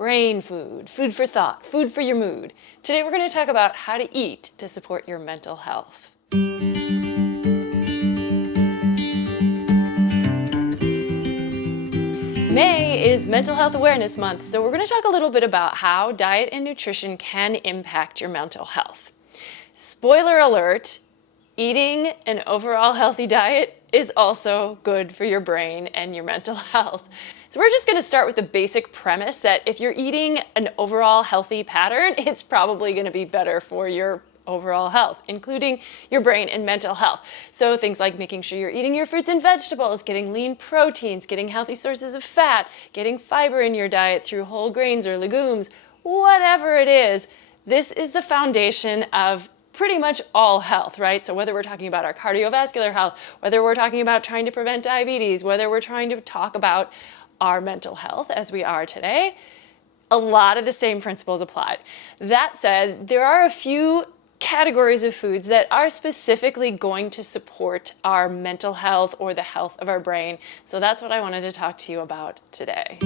brain food, food for thought, food for your mood. Today we're going to talk about how to eat to support your mental health. May is Mental Health Awareness Month, so we're going to talk a little bit about how diet and nutrition can impact your mental health. Spoiler alert, eating an overall healthy diet is also good for your brain and your mental health. So we're just going to start with the basic premise that if you're eating an overall healthy pattern, it's probably going to be better for your overall health, including your brain and mental health. So things like making sure you're eating your fruits and vegetables, getting lean proteins, getting healthy sources of fat, getting fiber in your diet through whole grains or legumes, whatever it is, this is the foundation of pretty much all health, right? So whether we're talking about our cardiovascular health, whether we're talking about trying to prevent diabetes, whether we're trying to talk about our mental health as we are today, a lot of the same principles apply. That said, there are a few categories of foods that are specifically going to support our mental health or the health of our brain. So that's what I wanted to talk to you about today.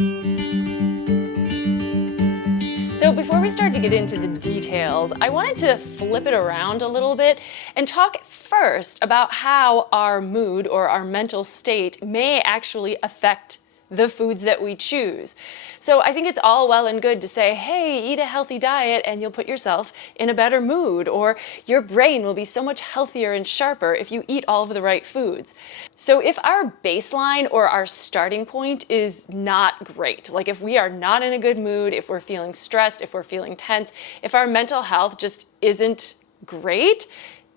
So before we start to get into the details, I wanted to flip it around a little bit and talk first about how our mood or our mental state may actually affect the foods that we choose. So I think it's all well and good to say, hey, eat a healthy diet and you'll put yourself in a better mood, or your brain will be so much healthier and sharper if you eat all of the right foods. So if our baseline or our starting point is not great, like if we are not in a good mood, if we're feeling stressed, if we're feeling tense, if our mental health just isn't great,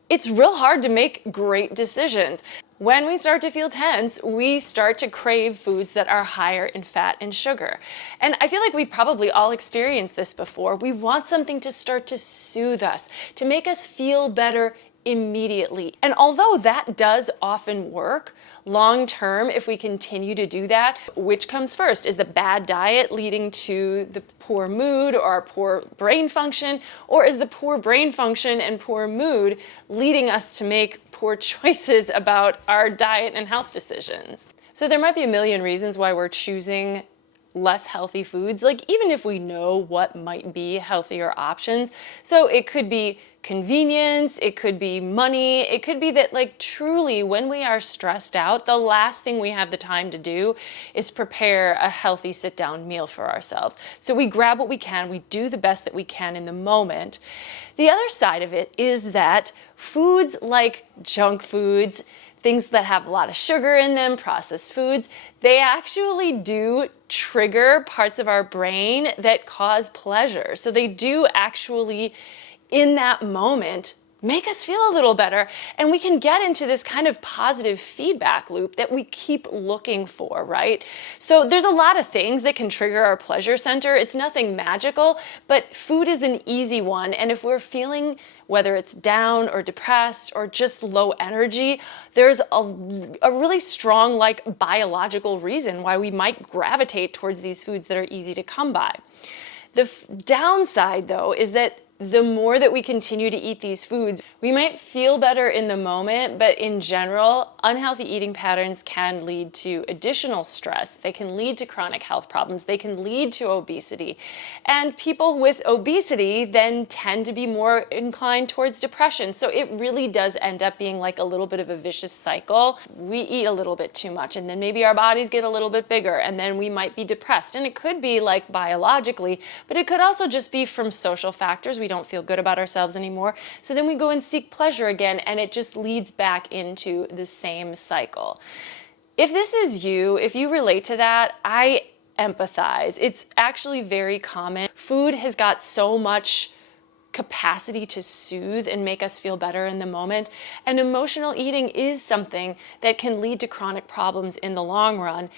it's real hard to make great decisions. When we start to feel tense, we start to crave foods that are higher in fat and sugar. And I feel like we've probably all experienced this before. We want something to start to soothe us, to make us feel better immediately. And although that does often work, long term, if we continue to do that, which comes first? Is the bad diet leading to the poor mood or poor brain function? Or is the poor brain function and poor mood leading us to make poor choices about our diet and health decisions? So there might be a million reasons why we're choosing less healthy foods, like even if we know what might be healthier options. So it could be convenience, it could be money, it could be that like truly when we are stressed out, the last thing we have the time to do is prepare a healthy sit-down meal for ourselves. So we grab what we can, we do the best that we can in the moment. The other side of it is that foods like junk foods, things that have a lot of sugar in them, processed foods, they actually do trigger parts of our brain that cause pleasure. So they do actually, in that moment, make us feel a little better. And we can get into this kind of positive feedback loop that we keep looking for, right? So there's a lot of things that can trigger our pleasure center. It's nothing magical, but food is an easy one. And if we're feeling, whether it's down or depressed or just low energy, there's a really strong like biological reason why we might gravitate towards these foods that are easy to come by. The downside though is that the more that we continue to eat these foods, we might feel better in the moment, but in general, unhealthy eating patterns can lead to additional stress. They can lead to chronic health problems. They can lead to obesity. And people with obesity then tend to be more inclined towards depression. So it really does end up being like a little bit of a vicious cycle. We eat a little bit too much, and then maybe our bodies get a little bit bigger, and then we might be depressed. And it could be like biologically, but it could also just be from social factors. We don't feel good about ourselves anymore. So then we go and seek pleasure again, and it just leads back into the same cycle. If this is you, if you relate to that, I empathize. It's actually very common. Food has got so much capacity to soothe and make us feel better in the moment. And emotional eating is something that can lead to chronic problems in the long run.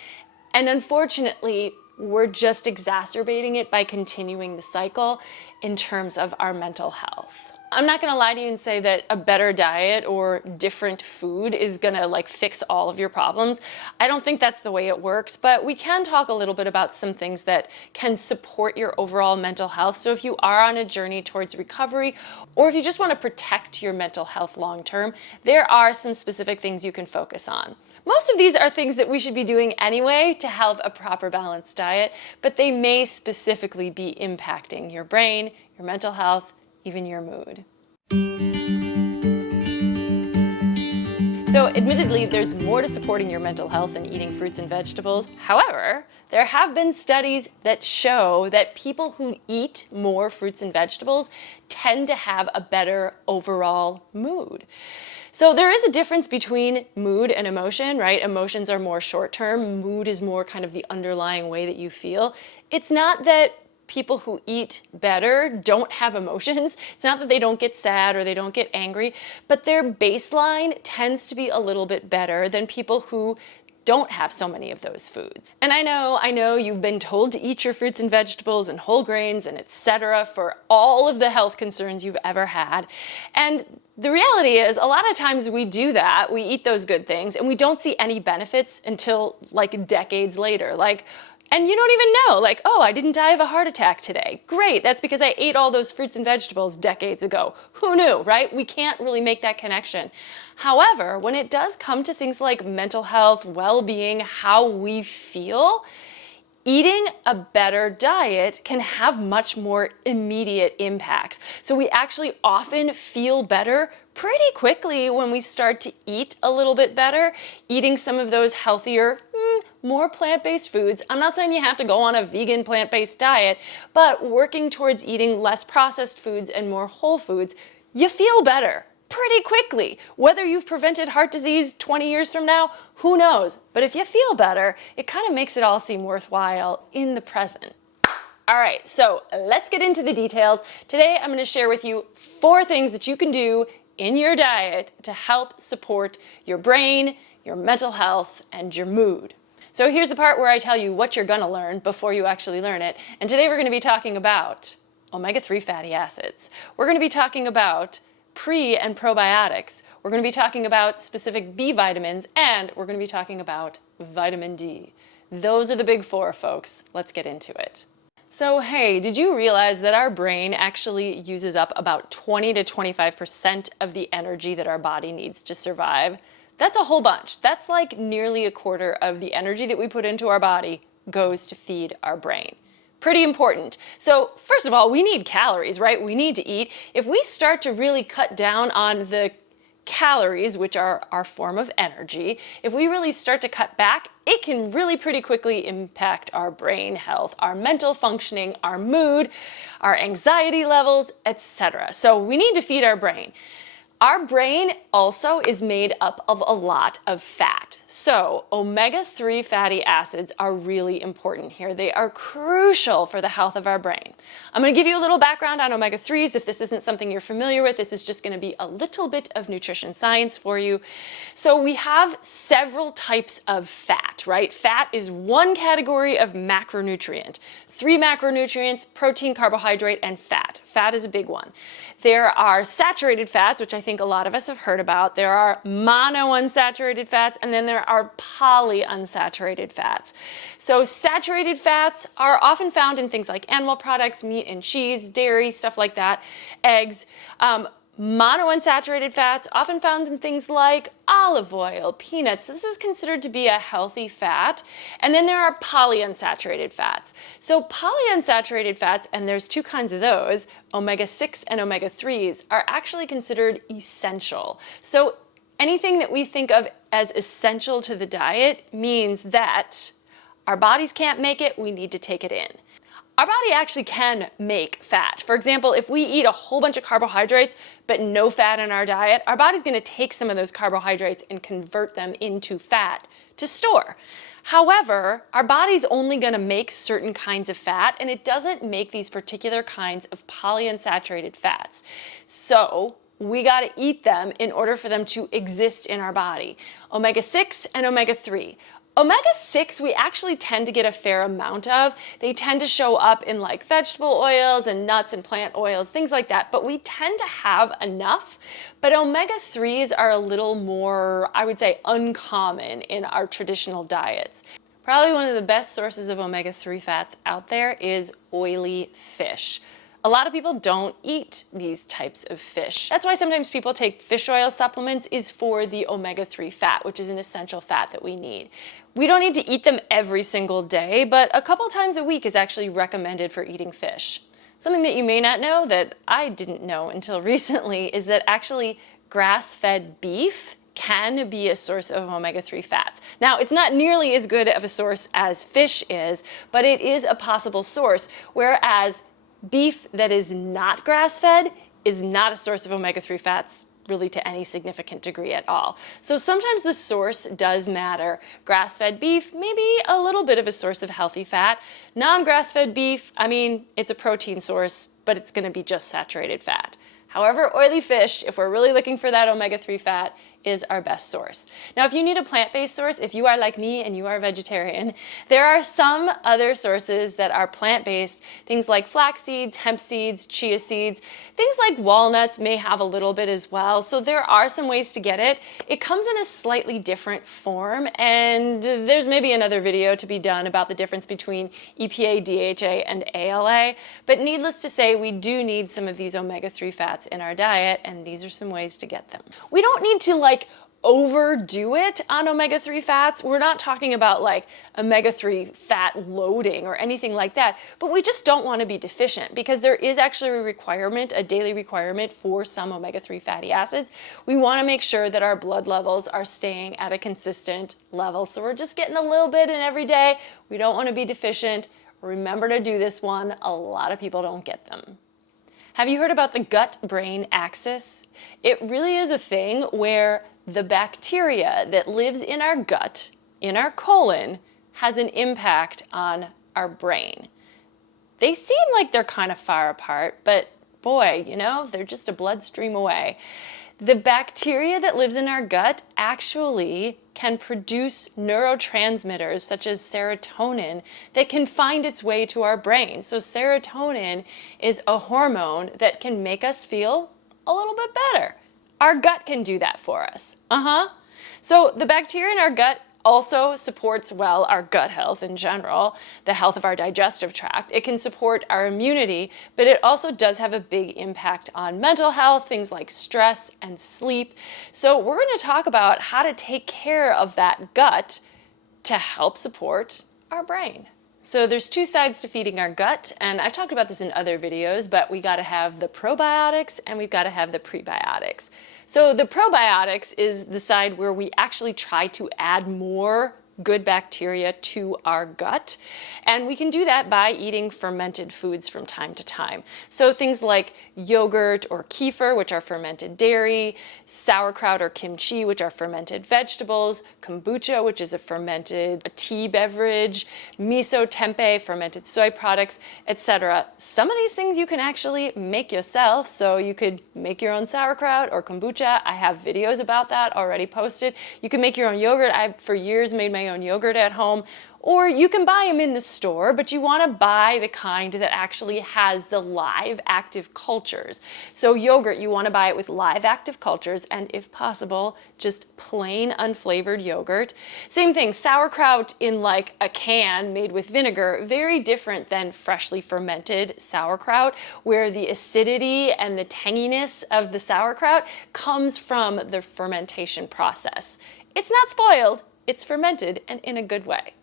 And unfortunately, we're just exacerbating it by continuing the cycle in terms of our mental health. I'm not gonna lie to you and say that a better diet or different food is gonna like fix all of your problems. I don't think that's the way it works, but we can talk a little bit about some things that can support your overall mental health. So if you are on a journey towards recovery, or if you just wanna protect your mental health long term, there are some specific things you can focus on. Most of these are things that we should be doing anyway to have a proper balanced diet, but they may specifically be impacting your brain, your mental health, even your mood. So admittedly, there's more to supporting your mental health than eating fruits and vegetables. However, there have been studies that show that people who eat more fruits and vegetables tend to have a better overall mood. So there is a difference between mood and emotion, right? Emotions are more short-term. Mood is more kind of the underlying way that you feel. It's not that people who eat better don't have emotions. It's not that they don't get sad or they don't get angry, but their baseline tends to be a little bit better than people who don't have so many of those foods. And I know you've been told to eat your fruits and vegetables and whole grains and etc. for all of the health concerns you've ever had. And the reality is, a lot of times we do that, we eat those good things, and we don't see any benefits until like decades later. And you don't even know, like, oh, I didn't die of a heart attack today. Great, that's because I ate all those fruits and vegetables decades ago. Who knew, right? We can't really make that connection. However, when it does come to things like mental health, well-being, how we feel, eating a better diet can have much more immediate impacts. So we actually often feel better pretty quickly when we start to eat a little bit better, eating some of those healthier, more plant-based foods. I'm not saying you have to go on a vegan plant-based diet, but working towards eating less processed foods and more whole foods, you feel better pretty quickly. Whether you've prevented heart disease 20 years from now, who knows? But if you feel better, it kind of makes it all seem worthwhile in the present. All right, so let's get into the details. Today, I'm going to share with you 4 things that you can do in your diet to help support your brain, your mental health, and your mood. So here's the part where I tell you what you're going to learn before you actually learn it. And today we're going to be talking about omega-3 fatty acids. We're going to be talking about pre and probiotics. We're going to be talking about specific B vitamins, and we're going to be talking about vitamin D. Those are the big 4, folks. Let's get into it. So hey, did you realize that our brain actually uses up about 20 to 25% of the energy that our body needs to survive? That's a whole bunch. That's like nearly a quarter of the energy that we put into our body goes to feed our brain. Pretty important. So first of all, we need calories, right? We need to eat. If we start to really cut down on the calories, which are our form of energy, if we really start to cut back, it can really pretty quickly impact our brain health, our mental functioning, our mood, our anxiety levels, etc. So we need to feed our brain. Our brain also is made up of a lot of fat. So omega-3 fatty acids are really important here. They are crucial for the health of our brain. I'm going to give you a little background on omega-3s. If this isn't something you're familiar with, this is just going to be a little bit of nutrition science for you. So we have several types of fat, right? Fat is one category of macronutrient. 3 macronutrients: protein, carbohydrate, and fat. Fat is a big one. There are saturated fats, which I think a lot of us have heard about. There are monounsaturated fats, and then there are polyunsaturated fats. So saturated fats are often found in things like animal products, meat and cheese, dairy, stuff like that, eggs. Monounsaturated fats, often found in things like olive oil, peanuts. This is considered to be a healthy fat. And then there are polyunsaturated fats. So polyunsaturated fats, and there's 2 kinds of those, omega-6 and omega-3s, are actually considered essential. So anything that we think of as essential to the diet means that our bodies can't make it, we need to take it in. Our body actually can make fat. For example, if we eat a whole bunch of carbohydrates but no fat in our diet, our body's going to take some of those carbohydrates and convert them into fat to store. However, our body's only going to make certain kinds of fat, and it doesn't make these particular kinds of polyunsaturated fats. So we got to eat them in order for them to exist in our body. Omega-6 and omega-3. Omega-6 we actually tend to get a fair amount of. They tend to show up in like vegetable oils and nuts and plant oils, things like that, but we tend to have enough. But omega-3s are a little more, I would say, uncommon in our traditional diets. Probably one of the best sources of omega-3 fats out there is oily fish. A lot of people don't eat these types of fish. That's why sometimes people take fish oil supplements is for the omega-3 fat, which is an essential fat that we need. We don't need to eat them every single day, but a couple times a week is actually recommended for eating fish. Something that you may not know that I didn't know until recently is that actually grass-fed beef can be a source of omega-3 fats. Now, it's not nearly as good of a source as fish is, but it is a possible source, whereas beef that is not grass-fed is not a source of omega-3 fats really to any significant degree at all. So sometimes the source does matter. Grass-fed beef, maybe a little bit of a source of healthy fat. Non-grass-fed beef, I mean, it's a protein source, but it's gonna be just saturated fat. However, oily fish, if we're really looking for that omega-3 fat, is our best source. Now, if you need a plant-based source, if you are like me and you are a vegetarian, there are some other sources that are plant-based, things like flax seeds, hemp seeds, chia seeds, things like walnuts may have a little bit as well. So there are some ways to get it. It comes in a slightly different form, and there's maybe another video to be done about the difference between EPA, DHA, and ALA. But needless to say, we do need some of these omega-3 fats in our diet, and these are some ways to get them. We don't need to overdo it on omega-3 fats. We're not talking about omega-3 fat loading or anything like that, but we just don't want to be deficient because there is actually a requirement, a daily requirement for some omega-3 fatty acids. We want to make sure that our blood levels are staying at a consistent level. So we're just getting a little bit in every day. We don't want to be deficient. Remember to do this one. A lot of people don't get them. Have you heard about the gut-brain axis? It really is a thing where the bacteria that lives in our gut, in our colon, has an impact on our brain. They seem like they're kind of far apart, but boy, they're just a bloodstream away. The bacteria that lives in our gut actually can produce neurotransmitters such as serotonin that can find its way to our brain. So serotonin is a hormone that can make us feel a little bit better. Our gut can do that for us. So the bacteria in our gut also supports, well, our gut health in general, the health of our digestive tract. It can support our immunity, but it also does have a big impact on mental health, things like stress and sleep. So we're going to talk about how to take care of that gut to help support our brain. So there's two sides to feeding our gut, and I've talked about this in other videos, but we got to have the probiotics and we've got to have the prebiotics. So the probiotics is the side where we actually try to add more good bacteria to our gut. And we can do that by eating fermented foods from time to time. So things like yogurt or kefir, which are fermented dairy, sauerkraut or kimchi, which are fermented vegetables, kombucha, which is a fermented tea beverage, miso tempeh, fermented soy products, etc. Some of these things you can actually make yourself. So you could make your own sauerkraut or kombucha. I have videos about that already posted. You can make your own yogurt. I've for years made my own yogurt at home. Or you can buy them in the store, but you want to buy the kind that actually has the live active cultures. So yogurt, you want to buy it with live active cultures, and if possible, just plain unflavored yogurt. Same thing, sauerkraut in like a can made with vinegar, very different than freshly fermented sauerkraut, where the acidity and the tanginess of the sauerkraut comes from the fermentation process. It's not spoiled, it's fermented, and in a good way.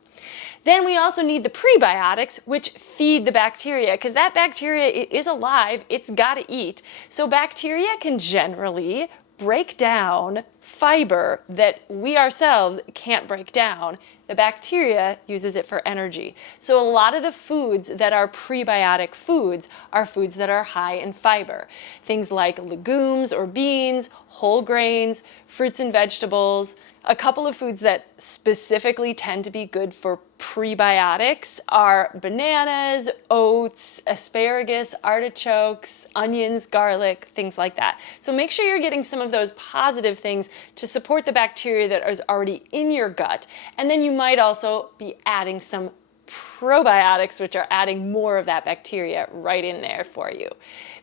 Then we also need the prebiotics, which feed the bacteria, because that bacteria is alive, it's got to eat. So bacteria can generally break down fiber that we ourselves can't break down. The bacteria uses it for energy. So a lot of the foods that are prebiotic foods are foods that are high in fiber. Things like legumes or beans, whole grains, fruits and vegetables. A couple of foods that specifically tend to be good for prebiotics are bananas, oats, asparagus, artichokes, onions, garlic, things like that. So make sure you're getting some of those positive things to support the bacteria that is already in your gut. And then you might also be adding some probiotics, which are adding more of that bacteria right in there for you.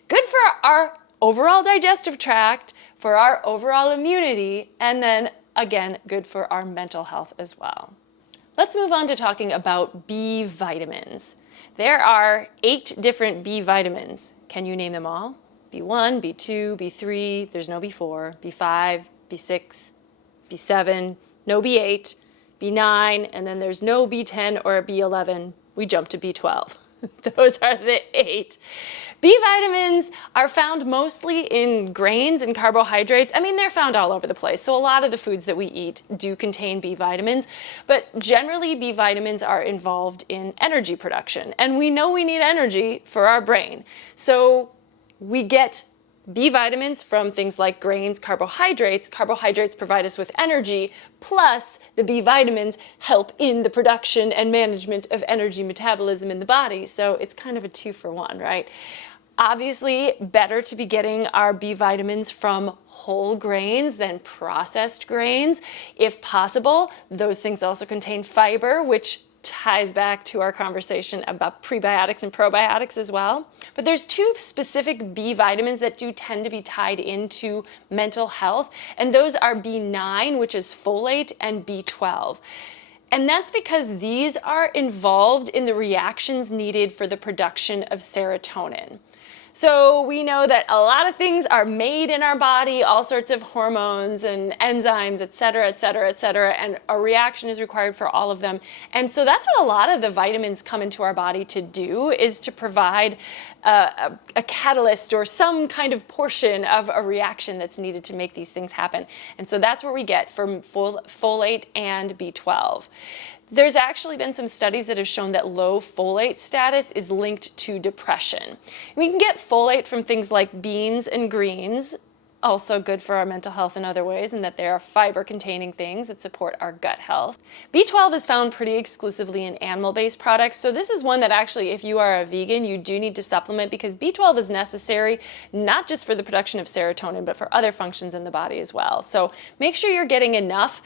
Good for our overall digestive tract, for our overall immunity, and then again, good for our mental health as well. Let's move on to talking about B vitamins. There are 8 different B vitamins. Can you name them all? B1, B2, B3, there's no B4, B5, B6, B7, no B8, B9, and then there's no B10 or B11. We jump to B12. Those are the 8. B vitamins are found mostly in grains and carbohydrates. I mean, they're found all over the place. So a lot of the foods that we eat do contain B vitamins, but generally B vitamins are involved in energy production. And we know we need energy for our brain. So we get B vitamins from things like grains, carbohydrates. Carbohydrates provide us with energy, plus the B vitamins help in the production and management of energy metabolism in the body. So it's kind of a 2-for-1, right? Obviously, better to be getting our B vitamins from whole grains than processed grains. If possible, those things also contain fiber, which ties back to our conversation about prebiotics and probiotics as well. But there's 2 specific B vitamins that do tend to be tied into mental health, and those are B9, which is folate, and B12. And that's because these are involved in the reactions needed for the production of serotonin. So we know that a lot of things are made in our body, all sorts of hormones and enzymes, et cetera, et cetera, et cetera, and a reaction is required for all of them. And so that's what a lot of the vitamins come into our body to do, is to provide a catalyst or some kind of portion of a reaction that's needed to make these things happen. And so that's what we get from folate and B12. There's actually been some studies that have shown that low folate status is linked to depression. We can get folate from things like beans and greens, also good for our mental health in other ways, in that they are fiber-containing things that support our gut health. B12 is found pretty exclusively in animal-based products, so this is one that actually, if you are a vegan, you do need to supplement, because B12 is necessary not just for the production of serotonin, but for other functions in the body as well. So make sure you're getting enough.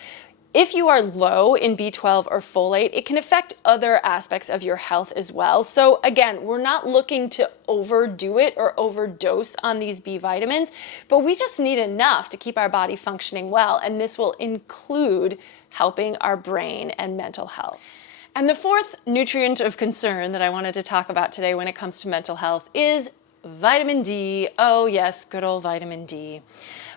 If you are low in B12 or folate, it can affect other aspects of your health as well. So again, we're not looking to overdo it or overdose on these B vitamins, but we just need enough to keep our body functioning well, and this will include helping our brain and mental health. And the 4th nutrient of concern that I wanted to talk about today when it comes to mental health is vitamin D. Oh yes, good old vitamin D.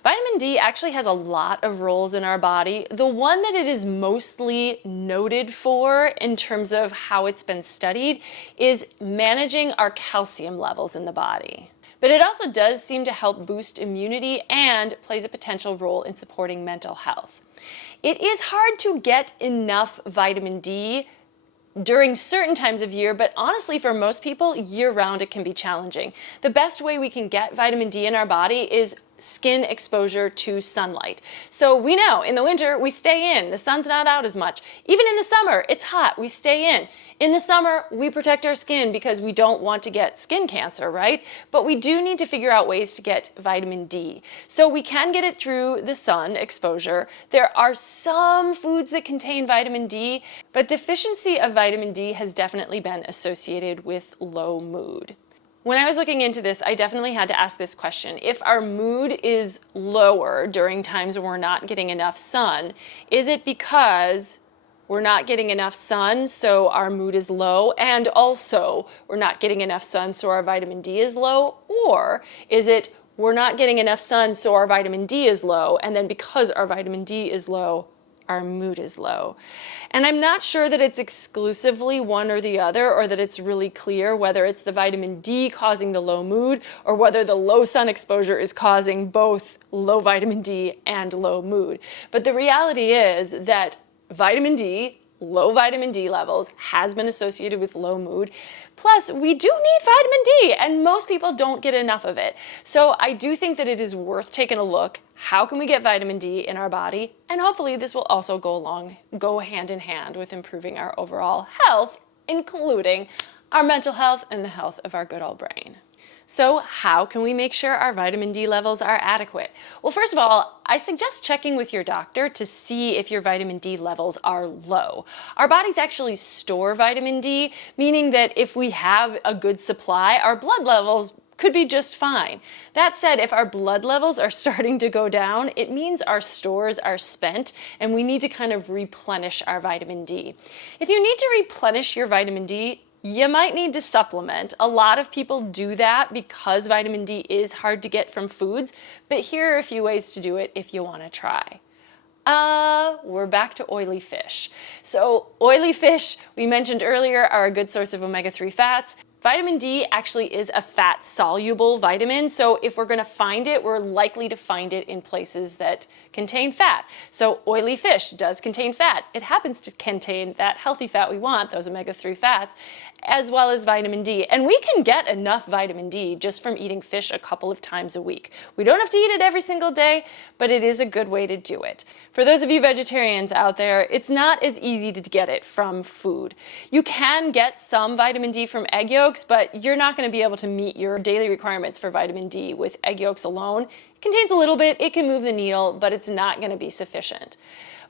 Vitamin D actually has a lot of roles in our body. The one that it is mostly noted for in terms of how it's been studied is managing our calcium levels in the body. But it also does seem to help boost immunity and plays a potential role in supporting mental health. It is hard to get enough vitamin D during certain times of year, but honestly, for most people, year-round it can be challenging. The best way we can get vitamin D in our body is skin exposure to sunlight. So we know in the winter we stay in, the sun's not out as much. Even in the summer, it's hot, we stay in. In the summer, we protect our skin because we don't want to get skin cancer, right? But we do need to figure out ways to get vitamin D. So we can get it through the sun exposure. There are some foods that contain vitamin D, but deficiency of vitamin D has definitely been associated with low mood. When I was looking into this, I definitely had to ask this question. If our mood is lower during times when we're not getting enough sun, is it because we're not getting enough sun, so our mood is low, and also we're not getting enough sun, so our vitamin D is low? Or is it we're not getting enough sun, so our vitamin D is low, and then because our vitamin D is low, our mood is low? And I'm not sure that it's exclusively one or the other, or that it's really clear whether it's the vitamin D causing the low mood or whether the low sun exposure is causing both low vitamin D and low mood. But the reality is that vitamin D, low vitamin D levels, has been associated with low mood. Plus, we do need vitamin D, and most people don't get enough of it. So I do think that it is worth taking a look. How can we get vitamin D in our body? And hopefully this will also go hand in hand with improving our overall health, including our mental health and the health of our good old brain. So how can we make sure our vitamin D levels are adequate? Well, first of all, I suggest checking with your doctor to see if your vitamin D levels are low. Our bodies actually store vitamin D, meaning that if we have a good supply, our blood levels could be just fine. That said, if our blood levels are starting to go down, it means our stores are spent and we need to kind of replenish our vitamin D. If you need to replenish your vitamin D, you might need to supplement. A lot of people do that because vitamin D is hard to get from foods, but here are a few ways to do it if you want to try. We're back to oily fish. So oily fish, we mentioned earlier, are a good source of omega-3 fats. Vitamin D actually is a fat-soluble vitamin, so if we're going to find it, we're likely to find it in places that contain fat. So oily fish does contain fat. It happens to contain that healthy fat we want, those omega-3 fats, as well as vitamin D. And we can get enough vitamin D just from eating fish a couple of times a week. We don't have to eat it every single day, but it is a good way to do it. For those of you vegetarians out there, it's not as easy to get it from food. You can get some vitamin D from egg yolks, but you're not going to be able to meet your daily requirements for vitamin D with egg yolks alone. It contains a little bit, it can move the needle, but it's not going to be sufficient.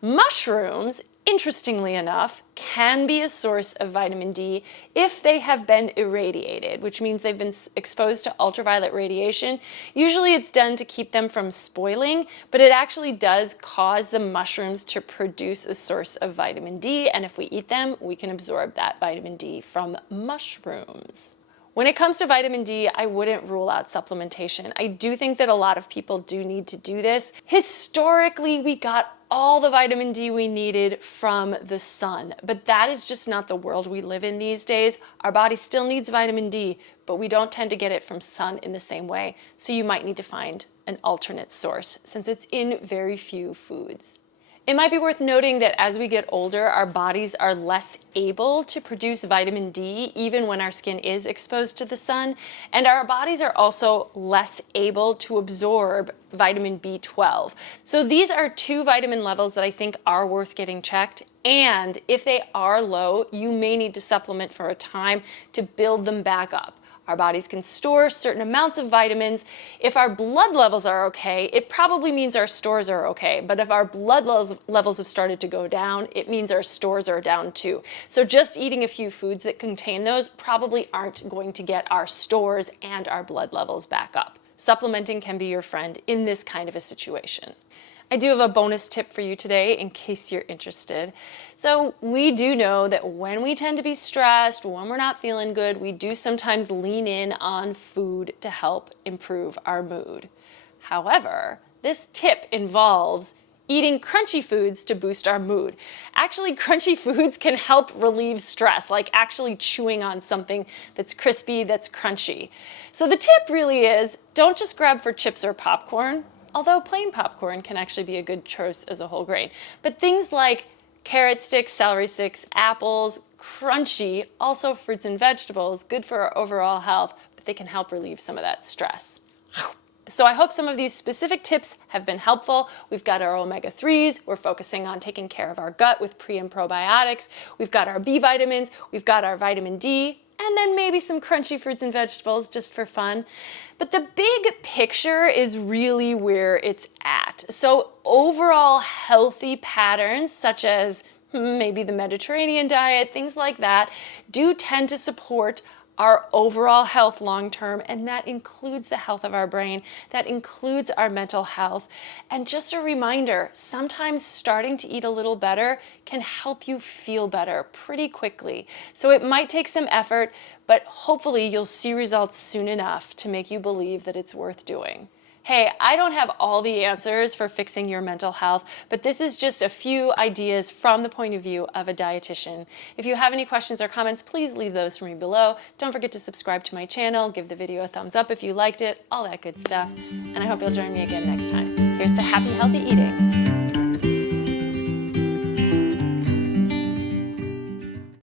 Mushrooms, interestingly enough, can be a source of vitamin D if they have been irradiated, which means they've been exposed to ultraviolet radiation. Usually it's done to keep them from spoiling, but it actually does cause the mushrooms to produce a source of vitamin D, and if we eat them, we can absorb that vitamin D from mushrooms. When it comes to vitamin D, I wouldn't rule out supplementation. I do think that a lot of people do need to do this. Historically, we got all the vitamin D we needed from the sun, but that is just not the world we live in these days. Our body still needs vitamin D, but we don't tend to get it from sun in the same way, so you might need to find an alternate source since it's in very few foods. It might be worth noting that as we get older, our bodies are less able to produce vitamin D even when our skin is exposed to the sun, and our bodies are also less able to absorb vitamin B12. So these are two vitamin levels that I think are worth getting checked, and if they are low, you may need to supplement for a time to build them back up. Our bodies can store certain amounts of vitamins. If our blood levels are okay, it probably means our stores are okay. But if our blood levels have started to go down, it means our stores are down too. So just eating a few foods that contain those probably aren't going to get our stores and our blood levels back up. Supplementing can be your friend in this kind of a situation. I do have a bonus tip for you today in case you're interested. So we do know that when we tend to be stressed, when we're not feeling good, we do sometimes lean in on food to help improve our mood. However, this tip involves eating crunchy foods to boost our mood. Actually, crunchy foods can help relieve stress, like actually chewing on something that's crispy, that's crunchy. So the tip really is, don't just grab for chips or popcorn, although plain popcorn can actually be a good choice as a whole grain. But things like carrot sticks, celery sticks, apples, crunchy, also fruits and vegetables, good for our overall health, but they can help relieve some of that stress. So I hope some of these specific tips have been helpful. We've got our omega-3s. We're focusing on taking care of our gut with pre and probiotics. We've got our B vitamins. We've got our vitamin D, and then maybe some crunchy fruits and vegetables just for fun. But the big picture is really where it's at. So overall healthy patterns, such as maybe the Mediterranean diet, things like that, do tend to support our overall health long term, and that includes the health of our brain, that includes our mental health. And just a reminder, sometimes starting to eat a little better can help you feel better pretty quickly. So it might take some effort, but hopefully you'll see results soon enough to make you believe that it's worth doing. Hey, I don't have all the answers for fixing your mental health, but this is just a few ideas from the point of view of a dietitian. If you have any questions or comments, please leave those for me below. Don't forget to subscribe to my channel, give the video a thumbs up if you liked it, all that good stuff. And I hope you'll join me again next time. Here's to happy, healthy eating.